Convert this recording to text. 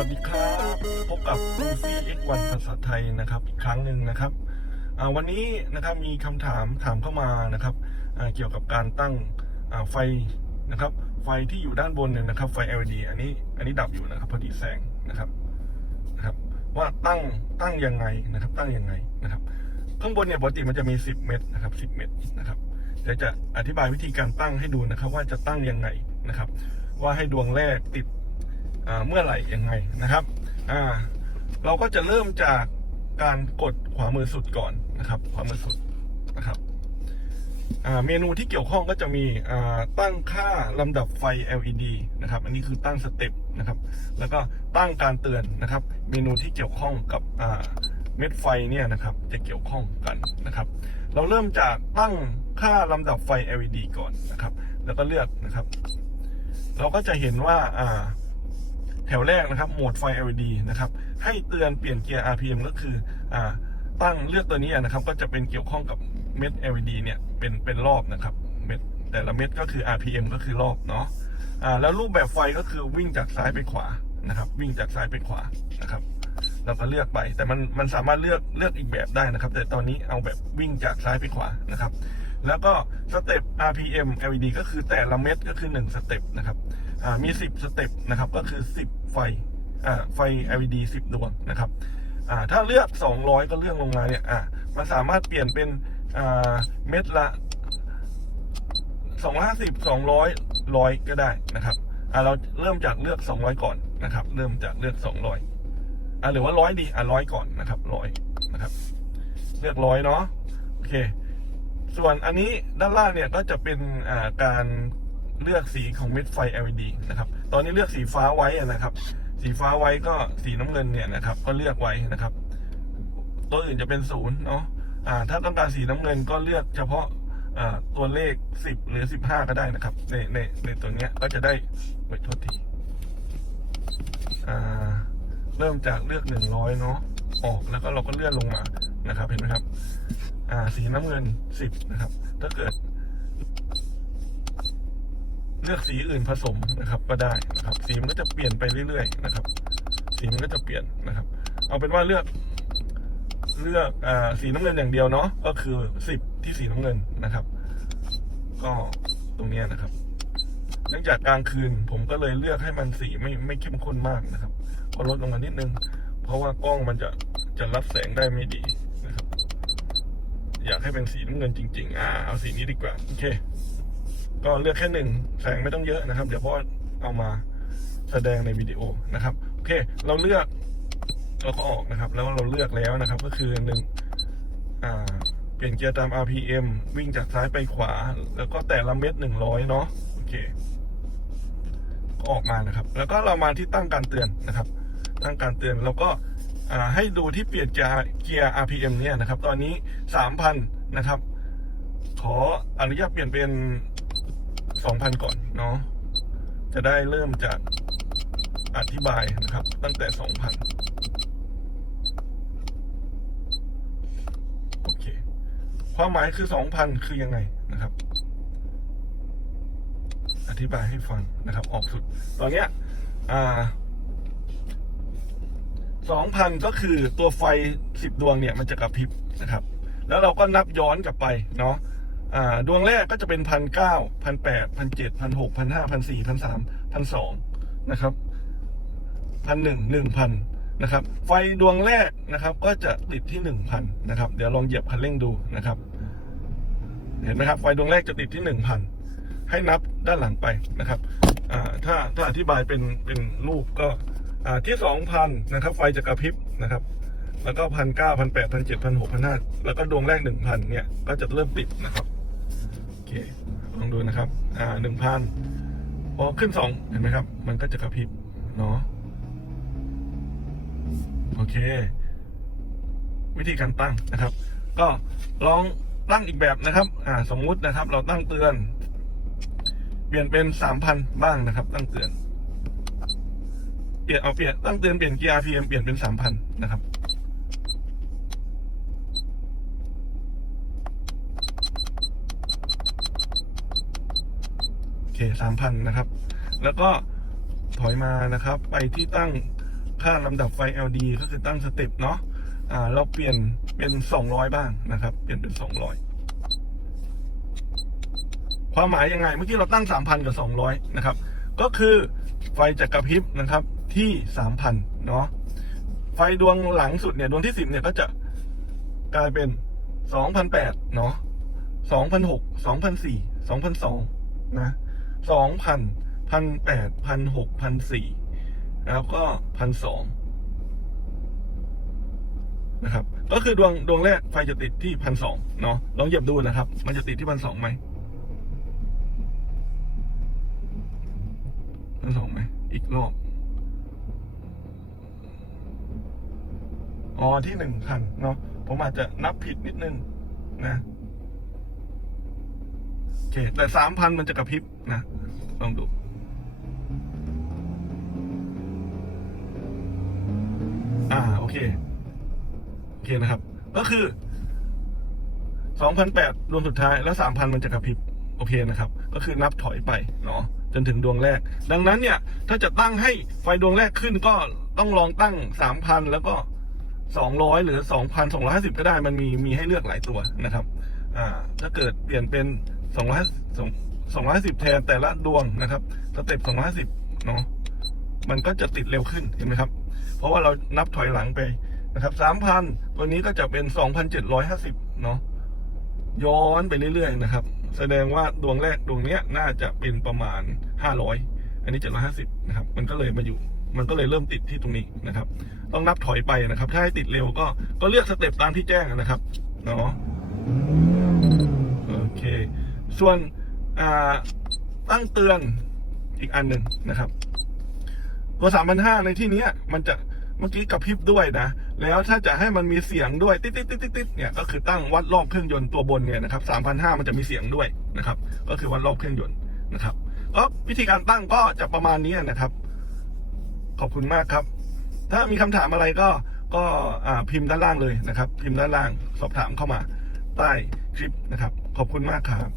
วัสดีครับพบกับลูฟี่ X1 ภาษาไทยนะครับ อีกครั้งหนึ่งนะครับวันนี้นะครับมีคำถามถามเข้ามานะครับเกี่ยวกับการตั้งไฟนะครับ ไฟที่อยู่ด้านบนเนี่ยนะครับ ไฟ LED อันนี้อันนี้ดับอยู่นะครับพอดีแสงนะครับนะครับ ว่าตั้งตั้งยังไงนะครับ ตั้งยังไงนะครับ ข้างบนเนี่ยปกติมันจะมี 10 เมตรนะครับ 10 เมตรนะครับเดี๋ยวจะอธิบายวิธีการตั้งให้ดูนะครับ ว่าจะตั้งยังไงนะครับ ว่าให้ดวงแรกติด เมื่อไหร่ยังไงนะครับเราก็จะเริ่มจากการกดขวามือสุดก่อนนะครับขวามือสุดนะครับเมนูที่เกี่ยวข้องก็จะมีตั้งค่าลำดับไฟ LED นะครับ อันนี้คือตั้งสเต็ปนะครับ แล้วก็ตั้งการเตือนนะครับ เมนูที่เกี่ยวข้องกับเม็ดไฟเนี่ยนะครับ จะเกี่ยวข้องกันนะครับ เราเริ่มจากตั้งค่าลำดับไฟ LED ก่อนนะครับ แล้วก็เลือกนะครับ เราก็จะเห็นว่า แถวแรกนะครับ โหมดไฟ LED นะครับ ให้เตือนเปลี่ยนเกียร์ RPM ก็คืออ่าตั้งเลือกตัวนี้นะครับ ก็จะเป็นเกี่ยวข้องกับเม็ด LED เนี่ยเป็นเป็นรอบนะครับเม็ดแต่ละเม็ดก็คือ RPM ก็คือรอบเนาะอ่าแล้วรูปแบบไฟก็คือวิ่งจากซ้ายไปขวานะครับ วิ่งจากซ้ายไปขวานะครับเราก็เลือกไป แต่มันมันสามารถเลือกเลือกอีกแบบได้นะครับ แต่ตอนนี้เอาแบบวิ่งจากซ้ายไปขวานะครับ แล้วก็สเต็ป RPM LED ก็คือแต่ละเม็ดก็คือ 1 สเต็ปนะครับ มี 10 สเต็ปนะครับ ก็คือ 10 ไฟอ่ไฟ LED 10 ดวงนะครับอ่าถ้าเลือก 200 ก็เลือกลงมาเนี่ยอ่ามันสามารถเปลี่ยนเป็นอ่าเม็ดละ 250 200 100 ก็ได้นะครับอ่าเราเริ่มจากเลือก 200 ก่อนนะครับ เริ่มจากเลือก 200อ่าหรือว่า100ดีอ่า100ก่อนนะครับ100นะครับ เลือก100เนาะโอเค ส่วนอันนี้ด้านล่างเนี่ยก็จะเป็นอ่าการ เลือกสีของเม็ดไฟ LED นะครับตอนนี้เลือกสีฟ้าไว้นะครับ สีฟ้าไว้ก็สีน้ำเงินเนี่ยนะครับ ก็เลือกไว้นะครับ ตัวอื่นจะเป็นศูนย์เนาะอ่าถ้าต้องการสีน้ำเงินก็เลือกเฉพาะตัวเลข 10 หรือ 15 ก็ได้นะครับ ในในในตัวเนี้ยก็จะได้ไว้โทษทีเริ่มจากเลือก 100 เนาะออกแล้วก็เราก็เลื่อนลงมานะครับ เห็นไหมครับ สีน้ำเงินสิบนะครับ ถ้าเกิด เลือกสีอื่นผสมนะครับ ก็ได้นะครับ สีมันก็จะเปลี่ยนไปเรื่อยๆนะครับ สีมันก็จะเปลี่ยนนะครับ เอาเป็นว่าเลือก เลือกอ่าสีน้ำเงินอย่างเดียวเนาะก็คือสิบที่สีน้ำเงินนะครับ ก็ตรงนี้นะครับเนื่องจากกลางคืนผมก็เลยเลือกให้มันสีไม่ไม่เข้มข้นมากนะครับก็ลดลงมานิดนึง เพราะว่ากล้องมันจะจะรับแสงได้ไม่ดีนะครับ อยากให้เป็นสีน้ำเงินจริง ๆ อ่าเอาสีนี้ดีกว่า โอเค ก็เลือกแค่หนึ่งแสงไม่ต้องเยอะนะครับ เดี๋ยวพ่อเอามาแสดงในวิดีโอนะครับโอเค เราเลือกเราก็ออกนะครับ แล้วเราเลือกแล้วนะครับ ก็คือหนึ่งเปลี่ยนเกียร์ตาม RPM วิ่งจากซ้ายไปขวา แล้วก็แต่ละเม็ดหนึ่งร้อยเนาะโอเคก็ออกมานะครับ แล้วก็เรามาที่ตั้งการเตือนนะครับ ตั้งการเตือนแล้วก็ให้ดูที่เปลี่ยนเกียร์เกียร์ RPM เนี่ยนะครับ ตอนนี้สามพันนะครับ ขออนุญาตเปลี่ยนเป็น สองพันก่อนเนาะจะได้เริ่มจากอธิบายนะครับ ตั้งแต่สองพันโอเค ความหมายคือสองพันคือยังไงนะครับ อธิบายให้ฟังนะครับ ออกสุด ตอนเนี้ยอ่าสองพันก็คือตัวไฟสิบดวงเนี่ยมันจะกระพริบนะครับ แล้วเราก็นับย้อนกลับไปเนาะ อ่าดวงแรกก็จะเป็นพันเก้าพันแปดพันเจ็ดพันหกพันห้าพันสี่พันสามพันสองนะครับพันหนึ่งหนึ่งพันนะครับ ไฟดวงแรกนะครับ ก็จะติดที่หนึ่งพันนะครับ เดี๋ยวลองเหยียบคันเร่งดูนะครับ เห็นไหมครับ ไฟดวงแรกจะติดที่หนึ่งพันให้นับด้านหลังไปนะครับถ้าถ้าอธิบายเป็นเป็นรูปก็ที่สองพันนะครับ ไฟจะกระพริบนะครับ แล้วก็พันเก้าพันแปดพันเจ็ดพันหกพันห้าแล้วก็ดวงแรกหนึ่งพันเนี่ย ก็จะเริ่มติดนะครับ ลองดูนะครับ อ่าหนึ่งพันพอขึ้นสองเห็นไหมครับ มันก็จะกระพริบเนาะโอเค วิธีการตั้งนะครับ ก็ลองตั้งอีกแบบนะครับ อ่า สมมุตินะครับ เราตั้งเตือน เปลี่ยนเป็นสามพันบ้างนะครับ ตั้งเตือน เปลี่ยนเอาเปลี่ยนตั้งเตือนเปลี่ยนเกียร์ RPM เปลี่ยนเป็นสามพันนะครับ เคสามพันนะครับ แล้วก็ถอยมานะครับ ไปที่ตั้งค่าลำดับไฟ LD ก็คือตั้งสเต็ปเนาะอ่าเราเปลี่ยนเป็น 200 บ้างนะครับ เปลี่ยนเป็น 200 ความหมายยังไง เมื่อกี้เราตั้ง 3,000 กับ 200 นะครับ ก็คือไฟจะกระพริบนะครับที่ 3,000 เนาะไฟดวงหลังสุดเนี่ยดวงที่ 10 เนี่ยก็จะกลายเป็น 2,008เนาะ2,006 2,004 2,002 นะ 2,000 1,800 1,600 1,400แล้วก็1,200นะครับ ก็คือดวงดวงแรกไฟจะติดที่1,200เนาะลองเหยียบดูนะครับ มันจะติดที่1,200ไหม1,200ไหมอีกรอบอ๋อที่หนึ่งพันเนาะผมอาจจะนับผิดนิดนึงนะ คแต่สามพันมันจะกระพริบนะ ลองดู อ่า โอเค โอเคนะครับ ก็คือสองพันแปดรวมสุดท้ายแล้วสามพันมันจะกระพริบ โอเคนะครับ ก็คือนับถอยไปเนาะจนถึงดวงแรก ดังนั้นเนี่ย ถ้าจะตั้งให้ไฟดวงแรกขึ้นก็ต้องลองตั้งสามพันแล้วก็สองร้อยหรือสองพันสองร้อยห้าสิบก็ได้มันมีมีให้เลือกหลายตัวนะครับ อ่า ถ้าเกิดเปลี่ยนเป็น สองร้อยสองสองร้อยสิบแทนแต่ละดวงนะครับสเต็ปสองร้อยสิบเนาะมันก็จะติดเร็วขึ้นเห็นไหมครับ เพราะว่าเรานับถอยหลังไปนะครับสามพันตัวนี้ก็จะเป็นสองพันเจ็ดร้อยห้าสิบเนาะย้อนไปเรื่อยๆนะครับ แสดงว่าดวงแรกดวงเนี้ยน่าจะเป็นประมาณห้าร้อยอันนี้เจ็ดร้อยห้าสิบนะครับ มันก็เลยมาอยู่มันก็เลยเริ่มติดที่ตรงนี้นะครับ ต้องนับถอยไปนะครับ ถ้าให้ติดเร็วก็ก็เลือกสเต็ปตามที่แจ้งนะครับ เนาะโอเค ส่วนตั้งเตือนอีกอันหนึ่งนะครับตัวสามพันห้าในที่นี้มันจะเมื่อกี้กระพริบด้วยนะ แล้วถ้าจะให้มันมีเสียงด้วยติดติดติดติดติดเนี่ยก็คือตั้งวัดรอบเครื่องยนต์ตัวบนเนี่ยนะครับสามพันห้ามันจะมีเสียงด้วยนะครับ ก็คือวัดรอบเครื่องยนต์นะครับก็วิธีการตั้งก็จะประมาณนี้นะครับ ขอบคุณมากครับ ถ้ามีคำถามอะไรก็ก็พิมพ์ด้านล่างเลยนะครับ พิมพ์ด้านล่างสอบถามเข้ามาใต้คลิปนะครับ ขอบคุณมากครับ